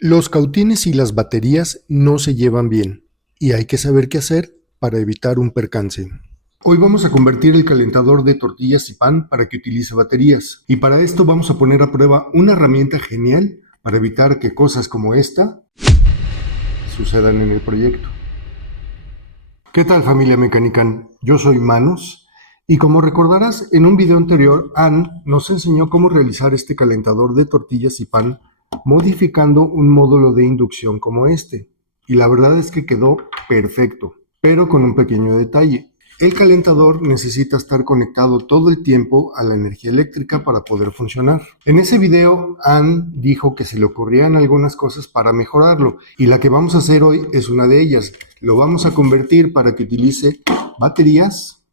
Los cautines y las baterías no se llevan bien y hay que saber qué hacer para evitar un percance. Hoy vamos a convertir el calentador de tortillas y pan para que utilice baterías, y para esto vamos a poner a prueba una herramienta genial para evitar que cosas como esta sucedan en el proyecto. ¿Qué tal, familia Mecanican? Yo soy Manos y como recordarás, en un video anterior Ann nos enseñó cómo realizar este calentador de tortillas y pan modificando un módulo de inducción como este, y la verdad es que quedó perfecto, pero con un pequeño detalle. El calentador necesita estar conectado todo el tiempo a la energía eléctrica para poder funcionar. En ese video, Ann dijo que se le ocurrían algunas cosas para mejorarlo, y la que vamos a hacer hoy es una de ellas. Lo vamos a convertir para que utilice baterías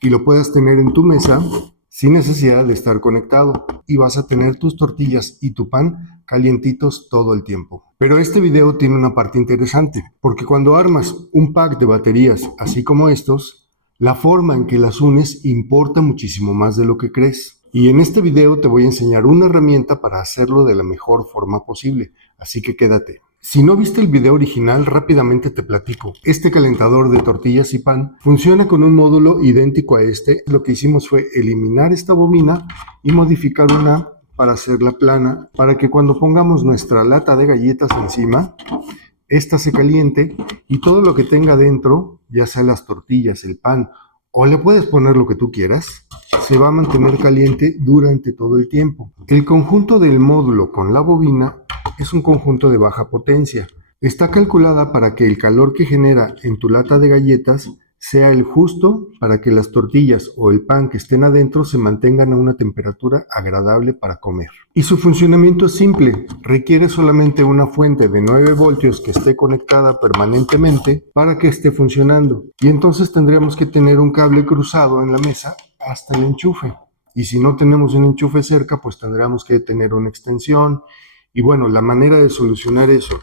y lo puedas tener en tu mesa sin necesidad de estar conectado, y vas a tener tus tortillas y tu pan calientitos todo el tiempo. Pero este video tiene una parte interesante, porque cuando armas un pack de baterías así como estos, la forma en que las unes importa muchísimo más de lo que crees. Y en este video te voy a enseñar una herramienta para hacerlo de la mejor forma posible, así que quédate. Si no viste el video original, rápidamente te platico. Este calentador de tortillas y pan funciona con un módulo idéntico a este. Lo que hicimos fue eliminar esta bobina y modificar una para hacerla plana, para que cuando pongamos nuestra lata de galletas encima, esta se caliente y todo lo que tenga dentro, ya sea las tortillas, el pan, o le puedes poner lo que tú quieras, se va a mantener caliente durante todo el tiempo. El conjunto del módulo con la bobina es un conjunto de baja potencia. Está calculada para que el calor que genera en tu lata de galletas sea el justo para que las tortillas o el pan que estén adentro se mantengan a una temperatura agradable para comer. Y su funcionamiento es simple, requiere solamente una fuente de 9 voltios que esté conectada permanentemente para que esté funcionando. Y entonces tendríamos que tener un cable cruzado en la mesa hasta el enchufe. Y si no tenemos un enchufe cerca, pues tendríamos que tener una extensión. Y bueno, la manera de solucionar eso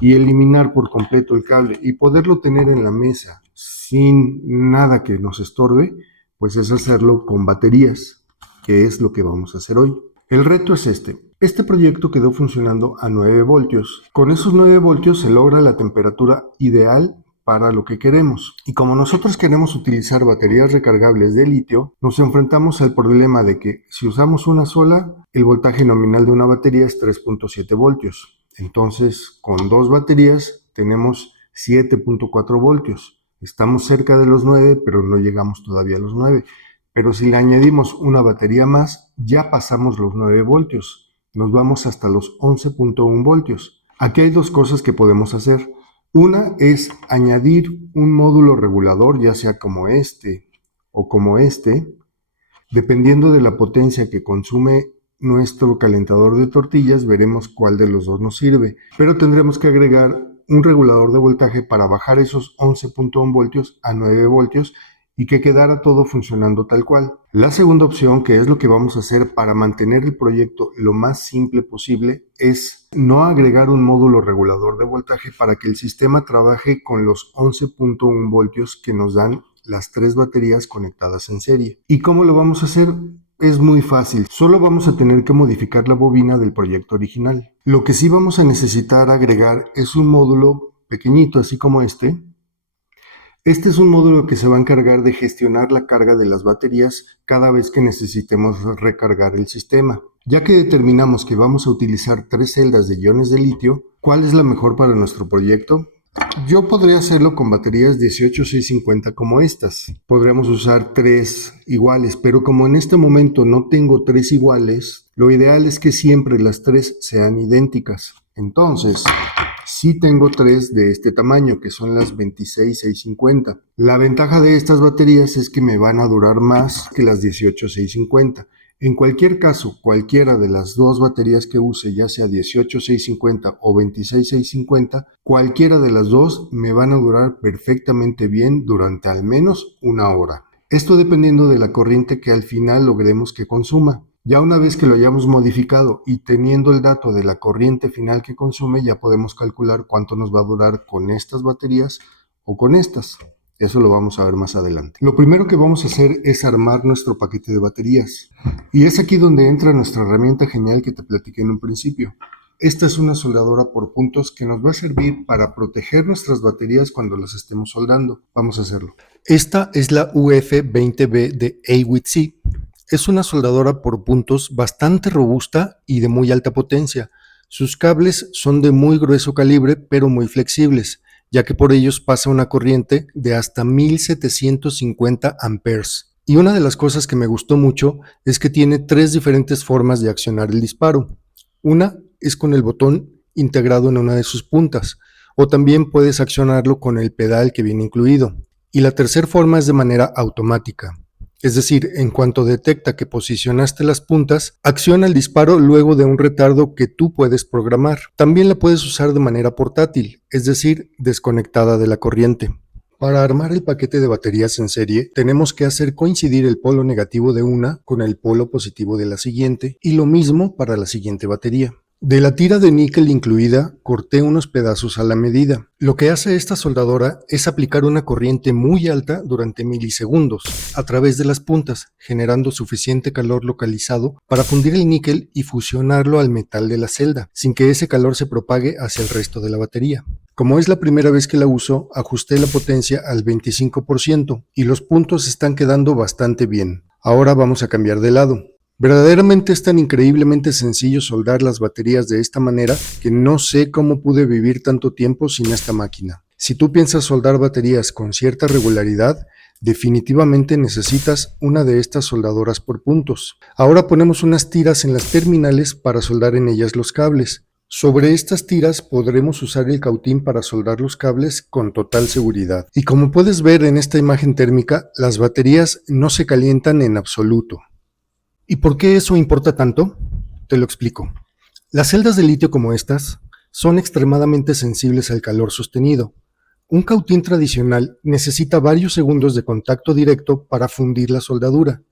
y eliminar por completo el cable y poderlo tener en la mesa sin nada que nos estorbe, pues es hacerlo con baterías, que es lo que vamos a hacer hoy. El reto es este. Este proyecto quedó funcionando a 9 voltios. Con esos 9 voltios se logra la temperatura ideal para lo que queremos. Y como nosotros queremos utilizar baterías recargables de litio, nos enfrentamos al problema de que si usamos una sola, el voltaje nominal de una batería es 3.7 voltios. Entonces, con dos baterías tenemos 7.4 voltios. Estamos cerca de los 9, pero no llegamos todavía a los 9. Pero si le añadimos una batería más, ya pasamos los 9 voltios. Nos vamos hasta los 11.1 voltios. Aquí hay dos cosas que podemos hacer. Una es añadir un módulo regulador, ya sea como este o como este, dependiendo de la potencia que consume nuestro calentador de tortillas, veremos cuál de los dos nos sirve. Pero tendremos que agregar un regulador de voltaje para bajar esos 11.1 voltios a 9 voltios y que quedara todo funcionando tal cual. La segunda opción, que es lo que vamos a hacer para mantener el proyecto lo más simple posible, es no agregar un módulo regulador de voltaje para que el sistema trabaje con los 11.1 voltios que nos dan las tres baterías conectadas en serie. ¿Y cómo lo vamos a hacer? Es muy fácil, solo vamos a tener que modificar la bobina del proyecto original. Lo que sí vamos a necesitar agregar es un módulo pequeñito, así como este. Este es un módulo que se va a encargar de gestionar la carga de las baterías cada vez que necesitemos recargar el sistema. Ya que determinamos que vamos a utilizar 3 celdas de iones de litio, ¿cuál es la mejor para nuestro proyecto? Yo podría hacerlo con baterías 18650 como estas. Podríamos usar 3 iguales, pero como en este momento no tengo 3 iguales, lo ideal es que siempre las 3 sean idénticas. Entonces, sí tengo 3 de este tamaño, que son las 26650. La ventaja de estas baterías es que me van a durar más que las 18650. En cualquier caso, cualquiera de las dos baterías que use, ya sea 18650 o 26650, cualquiera de las dos me van a durar perfectamente bien durante al menos una hora. Esto dependiendo de la corriente que al final logremos que consuma. Ya una vez que lo hayamos modificado y teniendo el dato de la corriente final que consume, ya podemos calcular cuánto nos va a durar con estas baterías o con estas. Eso lo vamos a ver más adelante. Lo primero que vamos a hacer es armar nuestro paquete de baterías. Y es aquí donde entra nuestra herramienta genial que te platiqué en un principio. Esta es una soldadora por puntos que nos va a servir para proteger nuestras baterías cuando las estemos soldando. Vamos a hacerlo. Esta es la UF20B de Awitz. Es una soldadora por puntos bastante robusta y de muy alta potencia. Sus cables son de muy grueso calibre pero muy flexibles, ya que por ellos pasa una corriente de hasta 1750 amperes. Y una de las cosas que me gustó mucho es que tiene 3 diferentes formas de accionar el disparo. Una es con el botón integrado en una de sus puntas, o también puedes accionarlo con el pedal que viene incluido. Y la tercera forma es de manera automática. Es decir, en cuanto detecta que posicionaste las puntas, acciona el disparo luego de un retardo que tú puedes programar. También la puedes usar de manera portátil, es decir, desconectada de la corriente. Para armar el paquete de baterías en serie, tenemos que hacer coincidir el polo negativo de una con el polo positivo de la siguiente, y lo mismo para la siguiente batería. De la tira de níquel incluida, corté unos pedazos a la medida. Lo que hace esta soldadora es aplicar una corriente muy alta durante milisegundos a través de las puntas, generando suficiente calor localizado para fundir el níquel y fusionarlo al metal de la celda, sin que ese calor se propague hacia el resto de la batería. Como es la primera vez que la uso, ajusté la potencia al 25% y los puntos están quedando bastante bien. Ahora vamos a cambiar de lado. Verdaderamente es tan increíblemente sencillo soldar las baterías de esta manera que no sé cómo pude vivir tanto tiempo sin esta máquina. Si tú piensas soldar baterías con cierta regularidad, definitivamente necesitas una de estas soldadoras por puntos. Ahora ponemos unas tiras en las terminales para soldar en ellas los cables. Sobre estas tiras podremos usar el cautín para soldar los cables con total seguridad. Y como puedes ver en esta imagen térmica, las baterías no se calientan en absoluto. ¿Y por qué eso importa tanto? Te lo explico. Las celdas de litio como estas son extremadamente sensibles al calor sostenido. Un cautín tradicional necesita varios segundos de contacto directo para fundir la soldadura,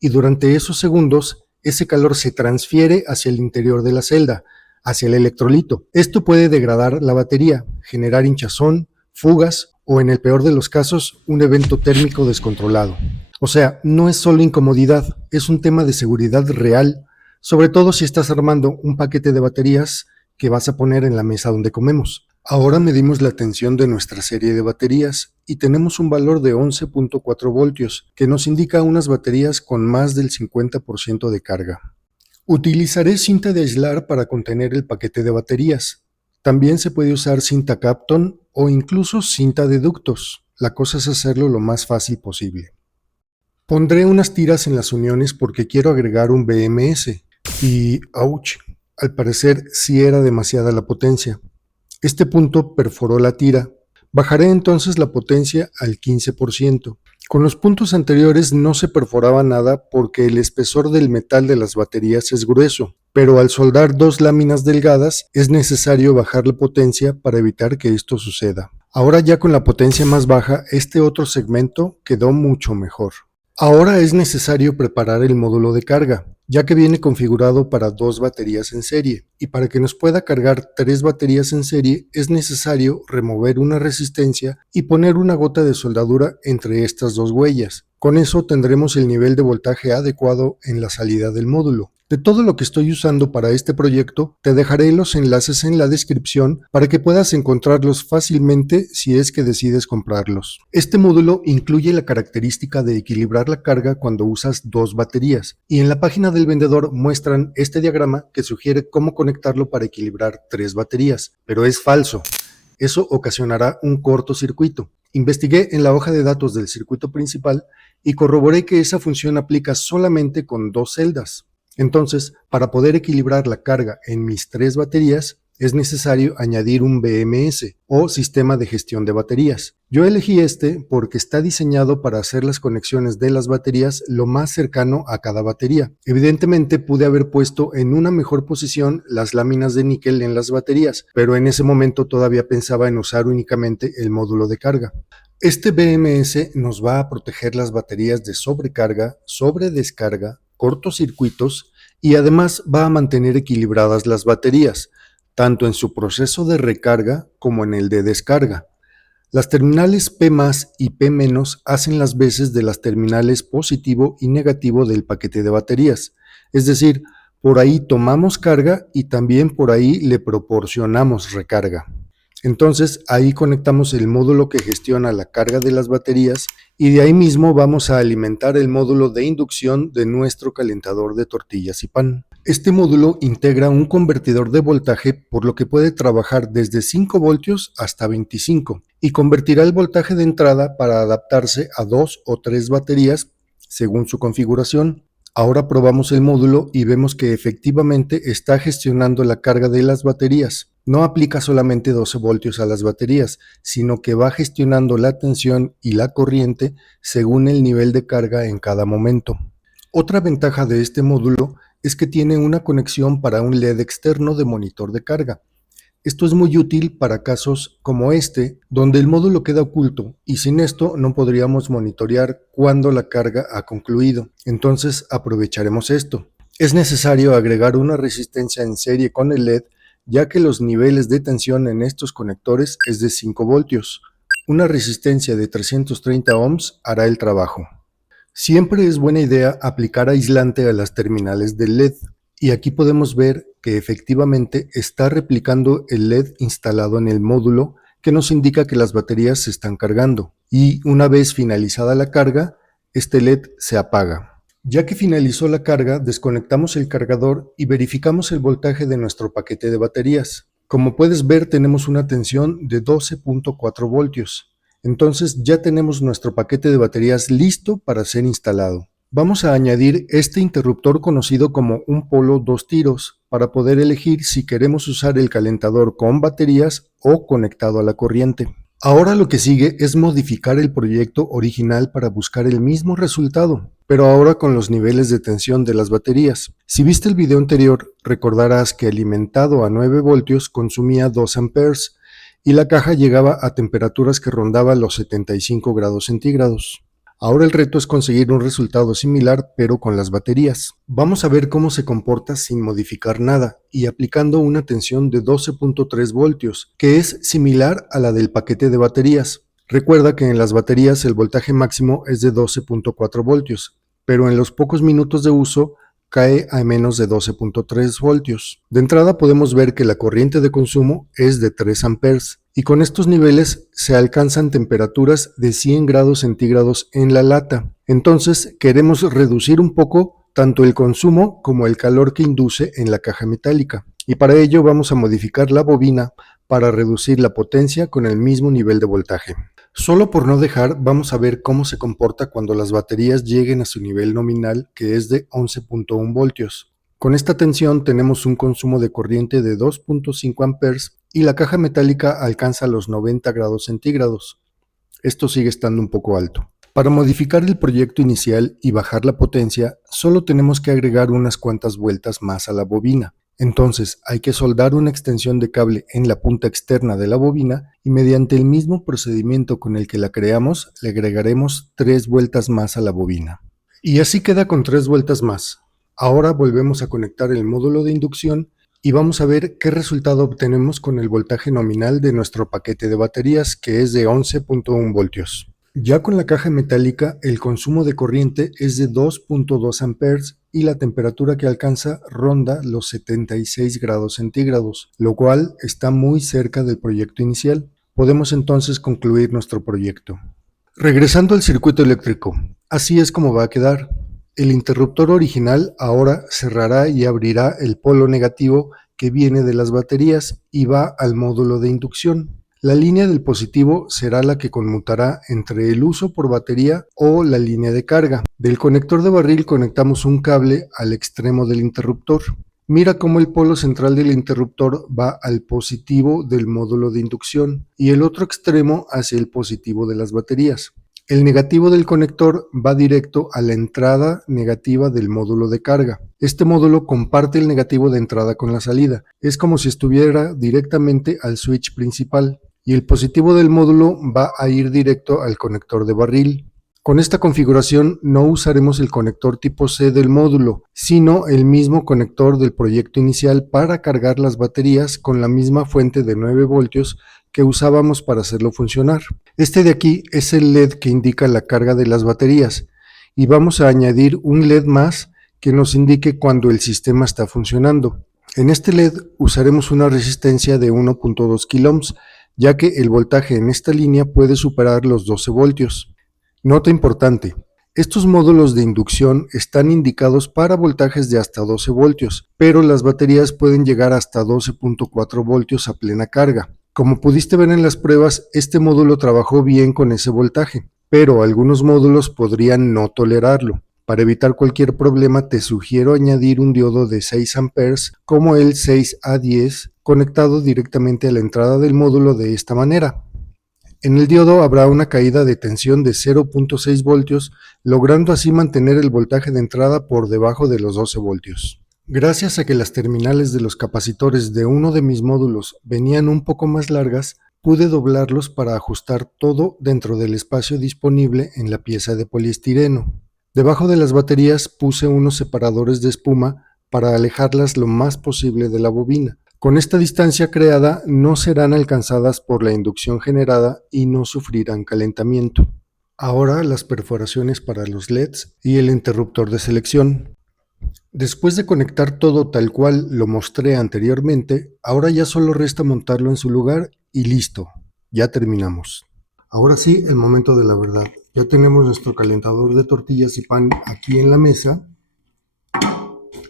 y durante esos segundos ese calor se transfiere hacia el interior de la celda, hacia el electrolito. Esto puede degradar la batería, generar hinchazón, fugas o, en el peor de los casos, un evento térmico descontrolado. O sea, no es solo incomodidad, es un tema de seguridad real, sobre todo si estás armando un paquete de baterías que vas a poner en la mesa donde comemos. Ahora medimos la tensión de nuestra serie de baterías y tenemos un valor de 11.4 voltios, que nos indica unas baterías con más del 50% de carga. Utilizaré cinta de aislar para contener el paquete de baterías. También se puede usar cinta Kapton o incluso cinta de ductos. La cosa es hacerlo lo más fácil posible. Pondré unas tiras en las uniones porque quiero agregar un BMS y, ¡ouch!, al parecer sí era demasiada la potencia. Este punto perforó la tira. Bajaré entonces la potencia al 15%. Con los puntos anteriores no se perforaba nada porque el espesor del metal de las baterías es grueso, pero al soldar 2 láminas delgadas es necesario bajar la potencia para evitar que esto suceda. Ahora ya con la potencia más baja, este otro segmento quedó mucho mejor. Ahora es necesario preparar el módulo de carga, ya que viene configurado para 2 baterías en serie, y para que nos pueda cargar 3 baterías en serie es necesario remover una resistencia y poner una gota de soldadura entre estas 2 huellas. Con eso tendremos el nivel de voltaje adecuado en la salida del módulo. De todo lo que estoy usando para este proyecto, te dejaré los enlaces en la descripción para que puedas encontrarlos fácilmente si es que decides comprarlos. Este módulo incluye la característica de equilibrar la carga cuando usas 2 baterías, y en la página del vendedor muestran este diagrama que sugiere cómo conectarlo para equilibrar 3 baterías, pero es falso. Eso ocasionará un cortocircuito. Investigué en la hoja de datos del circuito principal y corroboré que esa función aplica solamente con 2 celdas. Entonces, para poder equilibrar la carga en mis 3 baterías, es necesario añadir un BMS o sistema de gestión de baterías. Yo elegí este porque está diseñado para hacer las conexiones de las baterías lo más cercano a cada batería. Evidentemente pude haber puesto en una mejor posición las láminas de níquel en las baterías, pero en ese momento todavía pensaba en usar únicamente el módulo de carga. Este BMS nos va a proteger las baterías de sobrecarga, sobredescarga, cortocircuitos, y además va a mantener equilibradas las baterías, tanto en su proceso de recarga como en el de descarga. Las terminales P+ y P- hacen las veces de las terminales positivo y negativo del paquete de baterías, es decir, Por ahí tomamos carga y también por ahí le proporcionamos recarga. Entonces ahí conectamos el módulo que gestiona la carga de las baterías y de ahí mismo vamos a alimentar el módulo de inducción de nuestro calentador de tortillas y pan. Este módulo integra un convertidor de voltaje, por lo que puede trabajar desde 5 voltios hasta 25 y convertirá el voltaje de entrada para adaptarse a 2 o 3 baterías según su configuración. Ahora probamos el módulo y vemos que efectivamente está gestionando la carga de las baterías. No aplica solamente 12 voltios a las baterías, sino que va gestionando la tensión y la corriente según el nivel de carga en cada momento. Otra ventaja de este módulo es que tiene una conexión para un LED externo de monitor de carga. Esto es muy útil para casos como este, donde el módulo queda oculto y sin esto no podríamos monitorear cuándo la carga ha concluido. Entonces aprovecharemos esto. Es necesario agregar una resistencia en serie con el LED, ya que los niveles de tensión en estos conectores es de 5 voltios. Una resistencia de 330 ohms hará el trabajo. Siempre es buena idea aplicar aislante a las terminales del LED. Y aquí podemos ver que efectivamente está replicando el LED instalado en el módulo, que nos indica que las baterías se están cargando. Y una vez finalizada la carga, este LED se apaga. Ya que finalizó la carga, desconectamos el cargador y verificamos el voltaje de nuestro paquete de baterías. Como puedes ver, tenemos una tensión de 12.4 voltios. Entonces ya tenemos nuestro paquete de baterías listo para ser instalado. Vamos a añadir este interruptor conocido como un polo 2 tiros para poder elegir si queremos usar el calentador con baterías o conectado a la corriente. Ahora lo que sigue es modificar el proyecto original para buscar el mismo resultado, pero ahora con los niveles de tensión de las baterías. Si viste el video anterior, recordarás que alimentado a 9 voltios consumía 2 amperes y la caja llegaba a temperaturas que rondaban los 75 grados centígrados. Ahora el reto es conseguir un resultado similar, pero con las baterías. Vamos a ver cómo se comporta sin modificar nada y aplicando una tensión de 12.3 voltios, que es similar a la del paquete de baterías. Recuerda que en las baterías el voltaje máximo es de 12.4 voltios, pero en los pocos minutos de uso cae a menos de 12.3 voltios. De entrada podemos ver que la corriente de consumo es de 3 amperes y con estos niveles se alcanzan temperaturas de 100 grados centígrados en la lata. Entonces queremos reducir un poco tanto el consumo como el calor que induce en la caja metálica y para ello vamos a modificar la bobina para reducir la potencia con el mismo nivel de voltaje. Solo por no dejar, vamos a ver cómo se comporta cuando las baterías lleguen a su nivel nominal, que es de 11.1 voltios. Con esta tensión tenemos un consumo de corriente de 2.5 amperes y la caja metálica alcanza los 90 grados centígrados. Esto sigue estando un poco alto. Para modificar el proyecto inicial y bajar la potencia, solo tenemos que agregar unas cuantas vueltas más a la bobina. Entonces hay que soldar una extensión de cable en la punta externa de la bobina y mediante el mismo procedimiento con el que la creamos, le agregaremos 3 vueltas más a la bobina. Y así queda con 3 vueltas más. Ahora volvemos a conectar el módulo de inducción y vamos a ver qué resultado obtenemos con el voltaje nominal de nuestro paquete de baterías, que es de 11.1 voltios. Ya con la caja metálica, el consumo de corriente es de 2.2 amperes y la temperatura que alcanza ronda los 76 grados centígrados, lo cual está muy cerca del proyecto inicial. Podemos entonces concluir nuestro proyecto. Regresando al circuito eléctrico, así es como va a quedar. El interruptor original ahora cerrará y abrirá el polo negativo que viene de las baterías y va al módulo de inducción. La línea del positivo será la que conmutará entre el uso por batería o la línea de carga. Del conector de barril conectamos un cable al extremo del interruptor. Mira cómo el polo central del interruptor va al positivo del módulo de inducción y el otro extremo hacia el positivo de las baterías. El negativo del conector va directo a la entrada negativa del módulo de carga. Este módulo comparte el negativo de entrada con la salida. Es como si estuviera directamente al switch principal. Y el positivo del módulo va a ir directo al conector de barril. Con esta configuración no usaremos el conector tipo C del módulo, sino el mismo conector del proyecto inicial para cargar las baterías con la misma fuente de 9 voltios que usábamos para hacerlo funcionar. Este de aquí es el LED que indica la carga de las baterías y vamos a añadir un LED más que nos indique cuando el sistema está funcionando. En este LED usaremos una resistencia de 1.2 kΩ, ya que el voltaje en esta línea puede superar los 12 voltios. Nota importante: estos módulos de inducción están indicados para voltajes de hasta 12 voltios, pero las baterías pueden llegar hasta 12.4 voltios a plena carga. Como pudiste ver en las pruebas, este módulo trabajó bien con ese voltaje, pero algunos módulos podrían no tolerarlo. Para evitar cualquier problema, te sugiero añadir un diodo de 6 amperes como el 6A10 conectado directamente a la entrada del módulo de esta manera. En el diodo habrá una caída de tensión de 0.6 voltios, logrando así mantener el voltaje de entrada por debajo de los 12 voltios. Gracias a que las terminales de los capacitores de uno de mis módulos venían un poco más largas, pude doblarlos para ajustar todo dentro del espacio disponible en la pieza de poliestireno. Debajo de las baterías puse unos separadores de espuma para alejarlas lo más posible de la bobina. Con esta distancia creada no serán alcanzadas por la inducción generada y no sufrirán calentamiento. Ahora las perforaciones para los LEDs y el interruptor de selección. Después de conectar todo tal cual lo mostré anteriormente, ahora ya solo resta montarlo en su lugar y listo, ya terminamos. Ahora sí, el momento de la verdad. Ya tenemos nuestro calentador de tortillas y pan aquí en la mesa.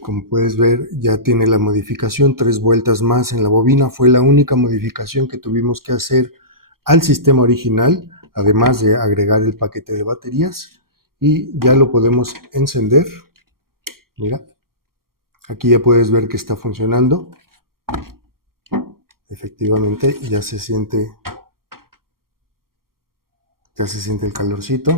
Como puedes ver, ya tiene la modificación, 3 vueltas más en la bobina. Fue la única modificación que tuvimos que hacer al sistema original, además de agregar el paquete de baterías. Y ya lo podemos encender. Mira, aquí ya puedes ver que está funcionando. Efectivamente, ya se siente el calorcito.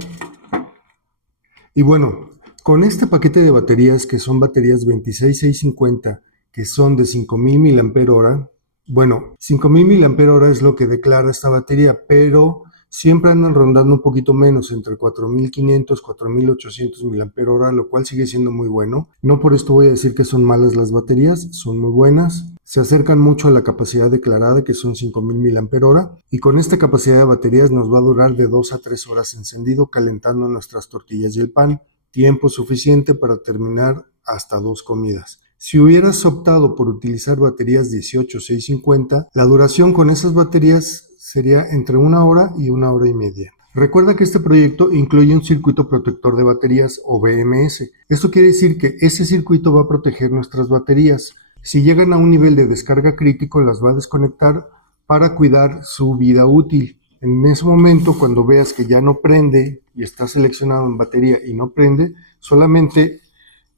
Y bueno, con este paquete de baterías, que son baterías 26650, que son de 5000 mAh, bueno, 5000 mAh es lo que declara esta batería, pero siempre andan rondando un poquito menos, entre 4500, 4800 mAh, lo cual sigue siendo muy bueno. No por esto voy a decir que son malas las baterías, son muy buenas. Se acercan mucho a la capacidad declarada, que son 5000 mAh, y con esta capacidad de baterías nos va a durar de 2 a 3 horas encendido calentando nuestras tortillas y el pan, tiempo suficiente para terminar hasta 2 comidas. Si hubieras optado por utilizar baterías 18650, la duración con esas baterías sería entre 1 hora y 1 hora y media. Recuerda que este proyecto incluye un circuito protector de baterías o BMS. Esto quiere decir que ese circuito va a proteger nuestras baterías. Si llegan a un nivel de descarga crítico, las va a desconectar para cuidar su vida útil. En ese momento, cuando veas que ya no prende y está seleccionado en batería y no prende, solamente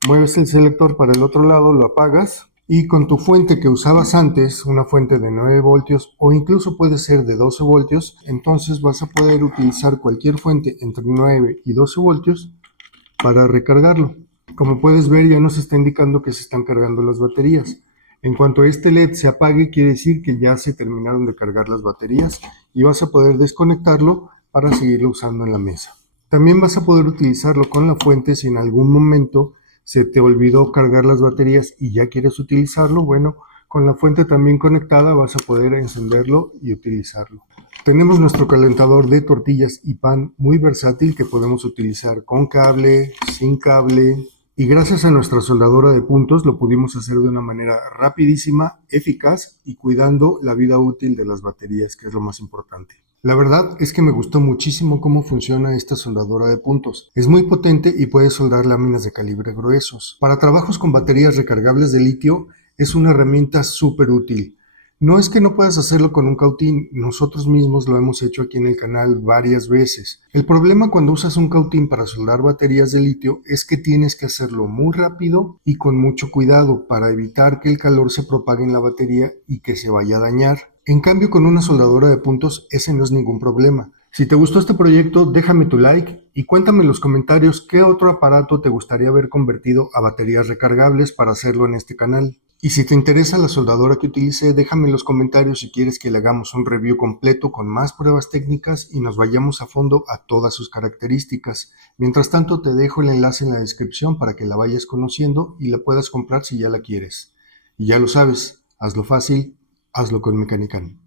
mueves el selector para el otro lado, lo apagas y con tu fuente que usabas antes, una fuente de 9 voltios o incluso puede ser de 12 voltios, entonces vas a poder utilizar cualquier fuente entre 9 y 12 voltios para recargarlo. Como puedes ver, ya nos está indicando que se están cargando las baterías. En cuanto este LED se apague, quiere decir que ya se terminaron de cargar las baterías y vas a poder desconectarlo para seguirlo usando en la mesa. También vas a poder utilizarlo con la fuente si en algún momento se te olvidó cargar las baterías y ya quieres utilizarlo. Bueno, con la fuente también conectada vas a poder encenderlo y utilizarlo. Tenemos nuestro calentador de tortillas y pan muy versátil que podemos utilizar con cable, sin cable, y gracias a nuestra soldadora de puntos lo pudimos hacer de una manera rapidísima, eficaz y cuidando la vida útil de las baterías, que es lo más importante. La verdad es que me gustó muchísimo cómo funciona esta soldadora de puntos. Es muy potente y puede soldar láminas de calibre gruesos. Para trabajos con baterías recargables de litio es una herramienta súper útil. No es que no puedas hacerlo con un cautín, nosotros mismos lo hemos hecho aquí en el canal varias veces. El problema cuando usas un cautín para soldar baterías de litio es que tienes que hacerlo muy rápido y con mucho cuidado para evitar que el calor se propague en la batería y que se vaya a dañar. En cambio, con una soldadora de puntos ese no es ningún problema. Si te gustó este proyecto, déjame tu like y cuéntame en los comentarios qué otro aparato te gustaría ver convertido a baterías recargables para hacerlo en este canal. Y si te interesa la soldadora que utilicé, déjame en los comentarios si quieres que le hagamos un review completo con más pruebas técnicas y nos vayamos a fondo a todas sus características. Mientras tanto, te dejo el enlace en la descripción para que la vayas conociendo y la puedas comprar si ya la quieres. Y ya lo sabes, hazlo fácil, hazlo con Mecanican.